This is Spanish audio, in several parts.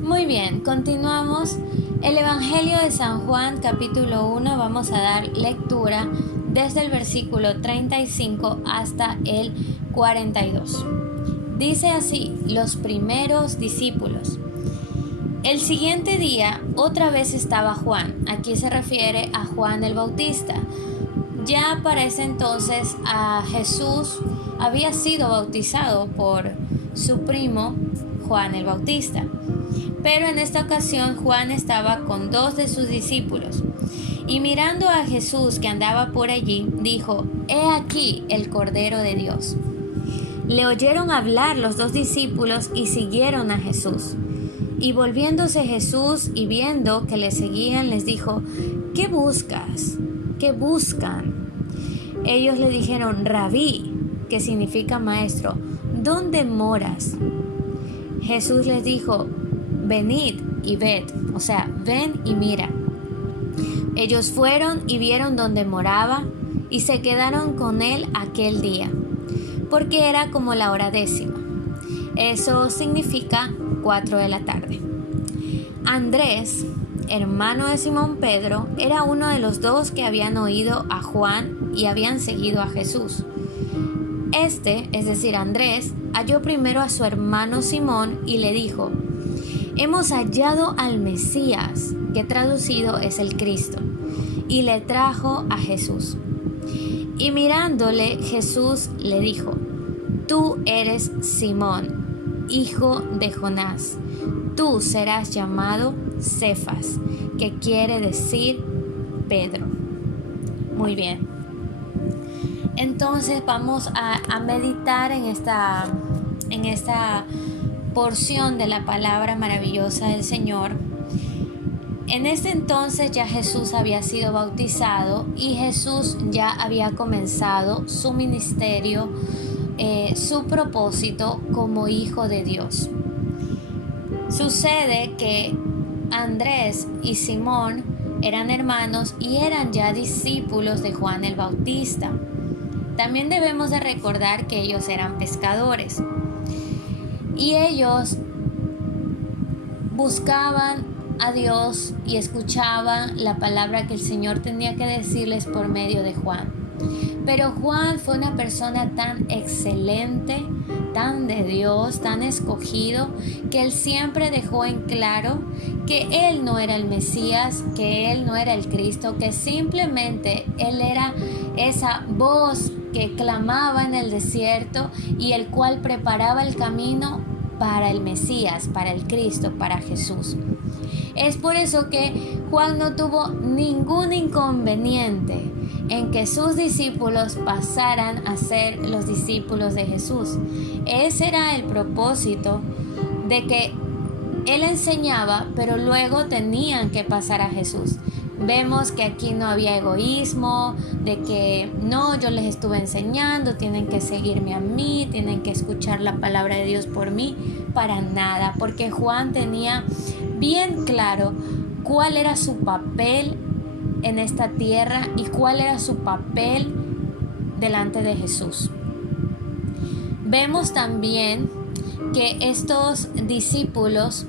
Muy bien, continuamos. El Evangelio de San Juan, capítulo 1, vamos a dar lectura desde el versículo 35 hasta el 42. Dice así, los primeros discípulos. El siguiente día, otra vez estaba Juan. Aquí se refiere a Juan el Bautista. Ya para ese entonces a Jesús había sido bautizado por su primo Juan el Bautista. Pero en esta ocasión Juan estaba con dos de sus discípulos. Y mirando a Jesús que andaba por allí, dijo, «He aquí el Cordero de Dios». Le oyeron hablar los dos discípulos y siguieron a Jesús. Y volviéndose Jesús y viendo que le seguían, les dijo, «¿Qué buscas? ¿Qué buscan?» Ellos le dijeron, «Rabí», que significa maestro, «¿dónde moras?» Jesús les dijo, «Venid y ved», o sea, ven y mira. Ellos fueron y vieron donde moraba y se quedaron con él aquel día, porque era como la hora 10:00. Eso significa 4 de la tarde. Andrés, hermano de Simón Pedro, era uno de los dos que habían oído a Juan y habían seguido a Jesús. Este, es decir, Andrés, halló primero a su hermano Simón y le dijo, «Hemos hallado al Mesías», que traducido es el Cristo, y le trajo a Jesús. Y mirándole, Jesús le dijo, «Tú eres Simón, hijo de Jonás. Tú serás llamado Cefas», que quiere decir Pedro. Muy bien. Entonces vamos a meditar en esta porción de la palabra maravillosa del Señor. En ese entonces ya Jesús había sido bautizado y Jesús ya había comenzado su ministerio, su propósito como hijo de Dios. Sucede que Andrés y Simón eran hermanos y eran ya discípulos de Juan el Bautista. También debemos de recordar que ellos eran pescadores y ellos buscaban a Dios y escuchaban la palabra que el Señor tenía que decirles por medio de Juan. Pero Juan fue una persona tan excelente, tan de Dios, tan escogido, que él siempre dejó en claro que él no era el Mesías, que él no era el Cristo, que simplemente él era esa voz que clamaba en el desierto y el cual preparaba el camino para el Mesías, para el Cristo, para Jesús. Es por eso que Juan no tuvo ningún inconveniente en que sus discípulos pasaran a ser los discípulos de Jesús. Ese era el propósito de que él enseñaba, pero luego tenían que pasar a Jesús. Vemos que aquí no había egoísmo, de que no, yo les estuve enseñando, tienen que seguirme a mí, tienen que escuchar la palabra de Dios por mí, para nada, porque Juan tenía bien claro cuál era su papel en esta tierra y cuál era su papel delante de Jesús. Vemos también que estos discípulos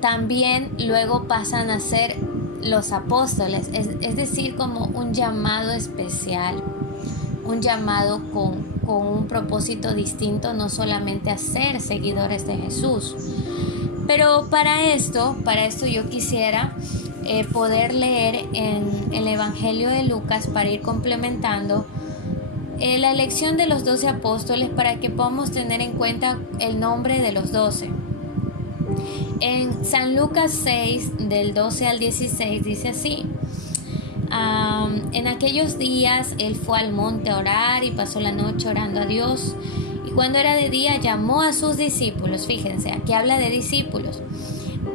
también luego pasan a ser los apóstoles, es decir, como un llamado especial, un llamado con un propósito distinto, no solamente a ser seguidores de Jesús. Pero para esto yo quisiera poder leer en el Evangelio de Lucas para ir complementando la elección de los 12 apóstoles para que podamos tener en cuenta el nombre de los 12. En San Lucas 6, del 12 al 16, dice así, en aquellos días él fue al monte a orar y pasó la noche orando a Dios. Y cuando era de día llamó a sus discípulos, fíjense, aquí habla de discípulos,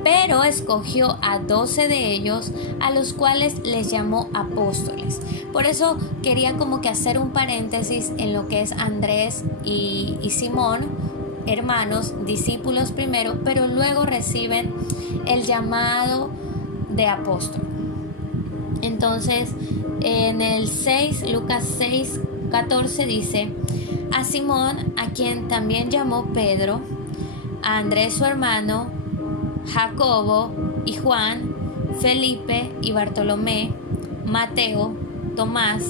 pero escogió a 12 de ellos, a los cuales les llamó apóstoles. Por eso quería como que hacer un paréntesis en lo que es Andrés y Simón, hermanos, discípulos primero, pero luego reciben el llamado de apóstol. Entonces, en el 6, Lucas 6, 14 dice, a Simón, a quien también llamó Pedro, a Andrés su hermano, Jacobo y Juan, Felipe y Bartolomé, Mateo, Tomás,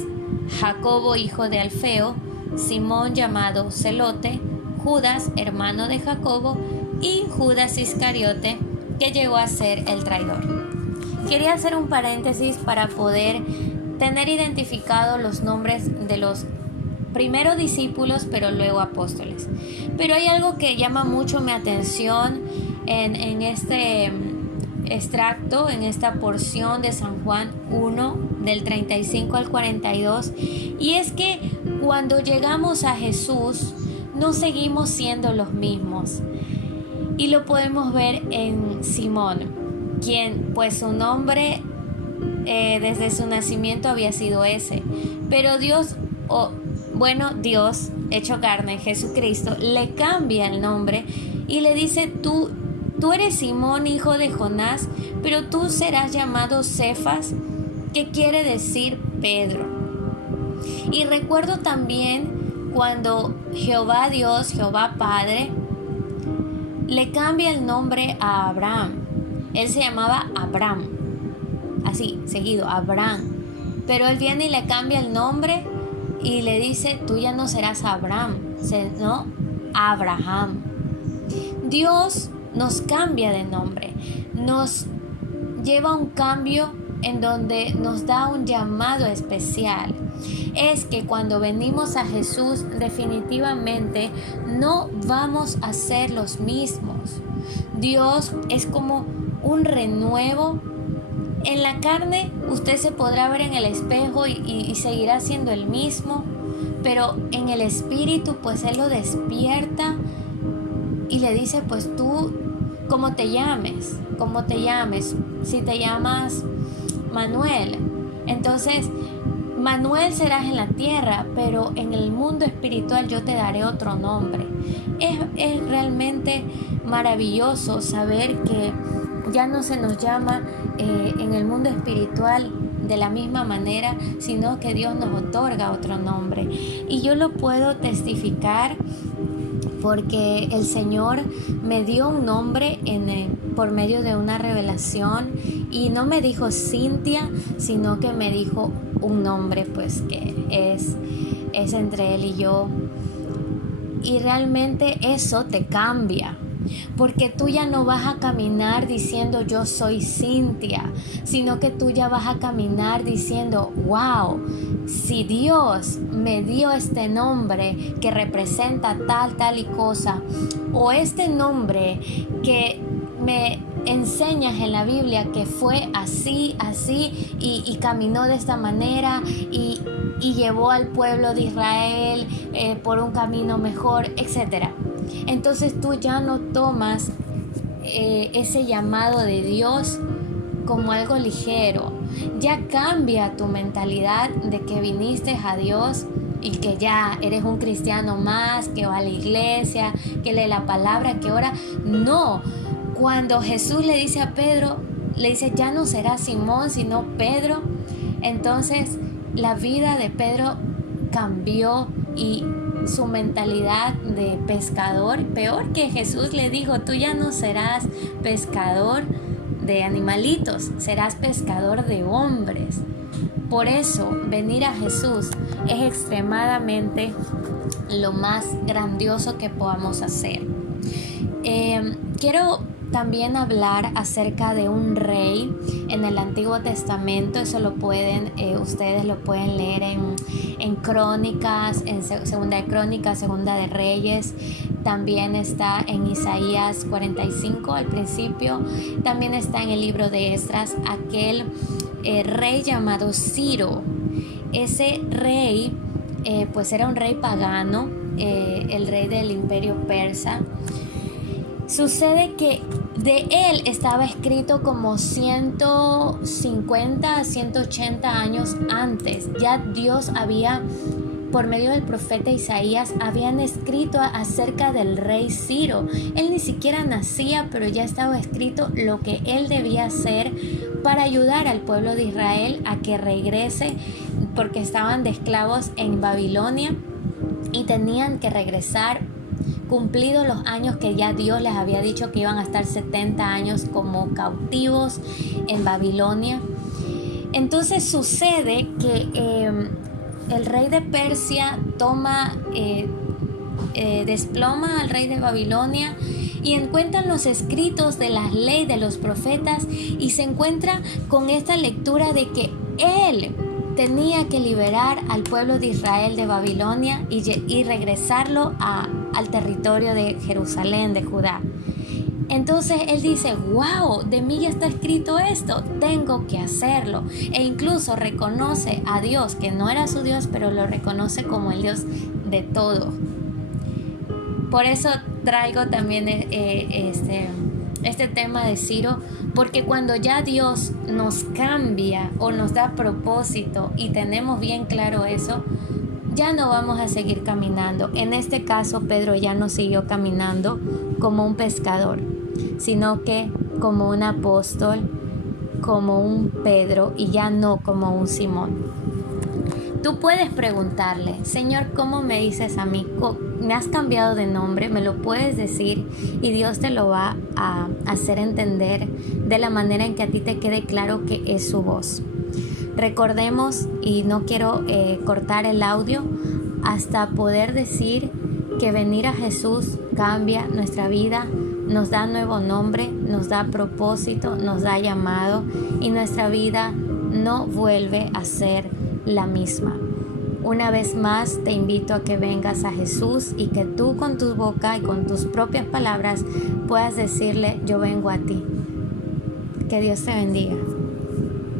Jacobo hijo de Alfeo, Simón llamado Celote, Judas hermano de Jacobo y Judas Iscariote, que llegó a ser el traidor. Quería hacer un paréntesis para poder tener identificados los nombres de los primeros discípulos, pero luego apóstoles. Pero hay algo que llama mucho mi atención en este extracto, en esta porción de San Juan 1, del 35 al 42, y es que cuando llegamos a Jesús, no seguimos siendo los mismos. Y lo podemos ver en Simón, quien pues su nombre desde su nacimiento había sido ese. Pero Dios hecho carne, Jesucristo, le cambia el nombre y le dice, tú eres Simón, hijo de Jonás, pero tú serás llamado Cefas, que quiere decir Pedro. Y recuerdo también cuando Jehová Dios, Jehová Padre, le cambia el nombre a Abraham. Él se llamaba Abraham, así, seguido, Abraham. Pero él viene y le cambia el nombre y le dice, tú ya no serás Abraham, sino Abraham. Dios nos cambia de nombre, nos lleva a un cambio en donde nos da un llamado especial. Es que cuando venimos a Jesús, definitivamente no vamos a ser los mismos. Dios es como un renuevo. En la carne usted se podrá ver en el espejo y seguirá siendo el mismo, pero en el espíritu pues Él lo despierta y le dice, pues tú, como te llames, si te llamas Manuel, entonces Manuel serás en la tierra, pero en el mundo espiritual yo te daré otro nombre. Es realmente maravilloso saber que ya no se nos llama en el mundo espiritual de la misma manera, sino que Dios nos otorga otro nombre. Y yo lo puedo testificar porque el Señor me dio un nombre por medio de una revelación, y no me dijo Cintia, sino que me dijo un nombre pues que es entre Él y yo. Y realmente eso te cambia, porque tú ya no vas a caminar diciendo yo soy Cintia, sino que tú ya vas a caminar diciendo, wow, si Dios me dio este nombre que representa tal y cosa, o este nombre que me enseñas en la Biblia que fue así y caminó de esta manera y llevó al pueblo de Israel por un camino mejor, etc. Entonces tú ya no tomas ese llamado de Dios como algo ligero. Ya cambia tu mentalidad de que viniste a Dios y que ya eres un cristiano más, que va a la iglesia, que lee la palabra, que ora. No, cuando Jesús le dice a Pedro, le dice, ya no será Simón, sino Pedro. Entonces la vida de Pedro cambió y su mentalidad de pescador, peor que Jesús le dijo, tú ya no serás pescador de animalitos, serás pescador de hombres. Por eso venir a Jesús es extremadamente lo más grandioso que podamos hacer. Quiero también hablar acerca de un rey en el Antiguo Testamento. Eso ustedes lo pueden leer en Crónicas, en Segunda de Crónicas, Segunda de Reyes. También está en Isaías 45 al principio. También está en el libro de Esdras aquel rey llamado Ciro. Ese rey pues era un rey pagano, el rey del imperio persa. Sucede que de él estaba escrito como 150 a 180 años antes. Ya Dios había, por medio del profeta Isaías, habían escrito acerca del rey Ciro. Él ni siquiera nacía, pero ya estaba escrito lo que él debía hacer para ayudar al pueblo de Israel a que regrese, porque estaban de esclavos en Babilonia y tenían que regresar cumplido los años que ya Dios les había dicho que iban a estar 70 años como cautivos en Babilonia. Entonces sucede que el rey de Persia desploma al rey de Babilonia y encuentran los escritos de la ley de los profetas y se encuentra con esta lectura de que él tenía que liberar al pueblo de Israel de Babilonia y regresarlo al territorio de Jerusalén, de Judá. Entonces él dice, wow, de mí ya está escrito esto, tengo que hacerlo. E incluso reconoce a Dios, que no era su Dios, pero lo reconoce como el Dios de todo. Por eso traigo también este tema de Ciro, porque cuando ya Dios nos cambia o nos da propósito y tenemos bien claro eso, ya no vamos a seguir caminando. En este caso, Pedro ya no siguió caminando como un pescador, sino que como un apóstol, como un Pedro y ya no como un Simón. Tú puedes preguntarle, Señor, ¿cómo me dices a mí? ¿Me has cambiado de nombre? ¿Me lo puedes decir? Y Dios te lo va a hacer entender de la manera en que a ti te quede claro que es su voz. Recordemos, y no quiero cortar el audio, hasta poder decir que venir a Jesús cambia nuestra vida, nos da nuevo nombre, nos da propósito, nos da llamado y nuestra vida no vuelve a ser la misma. Una vez más te invito a que vengas a Jesús y que tú con tu boca y con tus propias palabras puedas decirle, yo vengo a ti. Que Dios te bendiga.